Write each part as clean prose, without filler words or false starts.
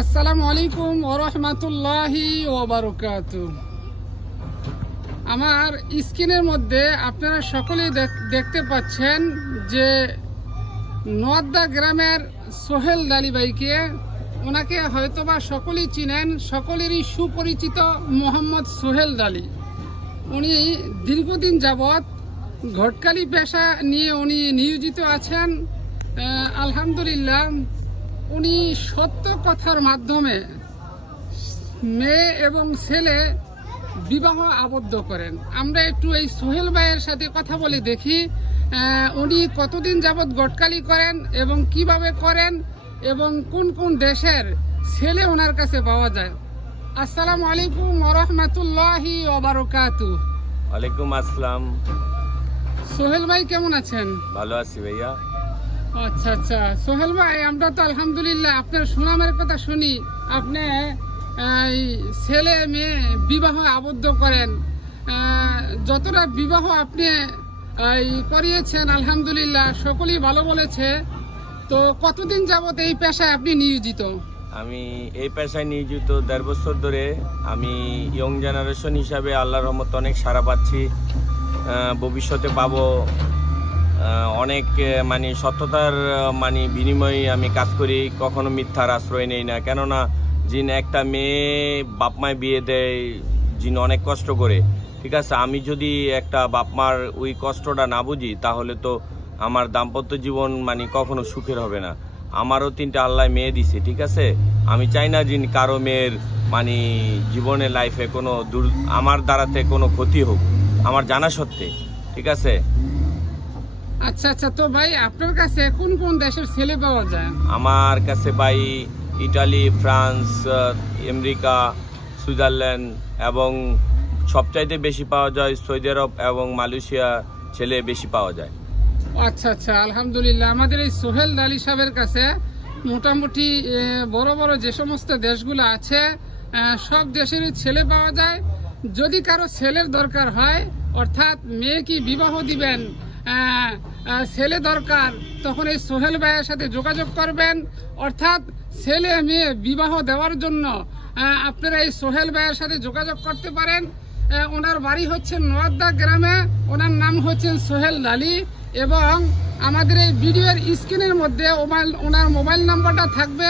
আসসালামু আলাইকুম ওয়া রাহমাতুল্লাহি ওয়া বারাকাতুহু। আমার স্ক্রিনের মধ্যে আপনারা সকলেই দেখতে পাচ্ছেন যে নোয়াদ্দা গ্রামের সোহেল ডালি ভাইকে, ওনাকে হয়তোবা সকলেই চিনেন, সকলেরই সুপরিচিত মোহাম্মদ সোহেল ডালি। উনি দীর্ঘদিন যাবৎ ঘটকালি পেশা নিয়ে উনি নিয়োজিত আছেন। আলহামদুলিল্লাহ, উনি সত্য কথার মাধ্যমে মেয়ে এবং ছেলে বিবাহ আবদ্ধ করেন। আমরা একটু এই সোহেল ভাইয়ের সাথে কথা বলে দেখি উনি কতদিন যাবৎ গটকালি করেন এবং কিভাবে করেন এবং কোন কোন দেশের ছেলে ওনার কাছে পাওয়া যায়। আসসালামু আলাইকুম ওয়া রাহমাতুল্লাহি ওয়া বারাকাতুহু। ওয়ালাইকুম আসসালাম। সোহেল ভাই কেমন আছেন? ভালো আছি ভাইয়া। আচ্ছা আচ্ছা সোহেল ভাই, আমরা তো আলহামদুলিল্লাহ আপনার সুনামের কথা শুনি। আপনি ছেলে মেয়ে বিবাহ আবদ্ধ করেন, যতটা বিবাহ আপনি করিয়েছেন আলহামদুলিল্লাহ সকলেই ভালো বলেছে। তো কতদিন যাবত এই পেশায় আপনি নিয়োজিত? আমি এই পেশায় নিয়োজিত 1.5 বছর ধরে। আমি ইয়ং জেনারেশন হিসাবে আল্লাহর রহমতে অনেক সাড়া পাচ্ছি, ভবিষ্যতে পাবো। অনেক সত্যতার বিনিময়ে আমি কাজ করি, কখনো মিথ্যার আশ্রয় নেই না। কেননা যিনি একটা মেয়ে বাপ মায় বিয়ে দেয়, যিনি অনেক কষ্ট করে, ঠিক আছে, আমি যদি একটা বাপ মার ওই কষ্টটা না বুঝি তাহলে তো আমার দাম্পত্য জীবন কখনো সুখের হবে না। আমারও 3টা আল্লাহ মেয়ে দিছে, ঠিক আছে। আমি চাই না যিনি কারো মেয়ের জীবনে লাইফে কোনো আমার দ্বারাতে কোনো ক্ষতি হোক, আমার জানা সত্ত্বে, ঠিক আছে। আচ্ছা আচ্ছা, তো ভাই আপনার কাছে কোন কোন দেশের ছেলে পাওয়া যায়? আমার কাছে ভাই ইটালি, ফ্রান্স, আমেরিকা, সুইজারল্যান্ড এবং সবচাইতে বেশি পাওয়া যায় সৌদি আরব এবং মালয়েশিয়া ছেলে বেশি পাওয়া যায়। আচ্ছা আচ্ছা, আলহামদুলিল্লাহ। আমাদের এই সোহেল ডালি সাহেবের কাছে মোটামুটি বড় বড় যে সমস্ত দেশগুলো আছে সব দেশেরই ছেলে পাওয়া যায়। যদি কারো ছেলের দরকার হয়, অর্থাৎ মেয়ে কি বিবাহ দিবেন, ছেলে দরকার, তখন এই সোহেল ভাইয়ের সাথে যোগাযোগ করবেন। অর্থাৎ ছেলে মেয়ে বিবাহ দেওয়ার জন্য আপনারা এই সোহেল ভাইয়ের সাথে যোগাযোগ করতে পারেন। ওনার বাড়ি হচ্ছে নোয়াদ্দা গ্রামে, ওনার নাম হচ্ছেন সোহেল ডালি। এবং আমাদের এই ভিডিওর স্ক্রিনের মধ্যে ওনার মোবাইল নাম্বারটা থাকবে,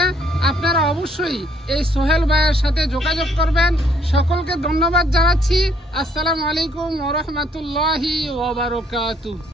আপনারা অবশ্যই এই সোহেল ভাইয়ের সাথে যোগাযোগ করবেন। সকলকে ধন্যবাদ জানাচ্ছি। আসসালামু আলাইকুম ওয়া রাহমাতুল্লাহি ওয়া বারাকাতুহু।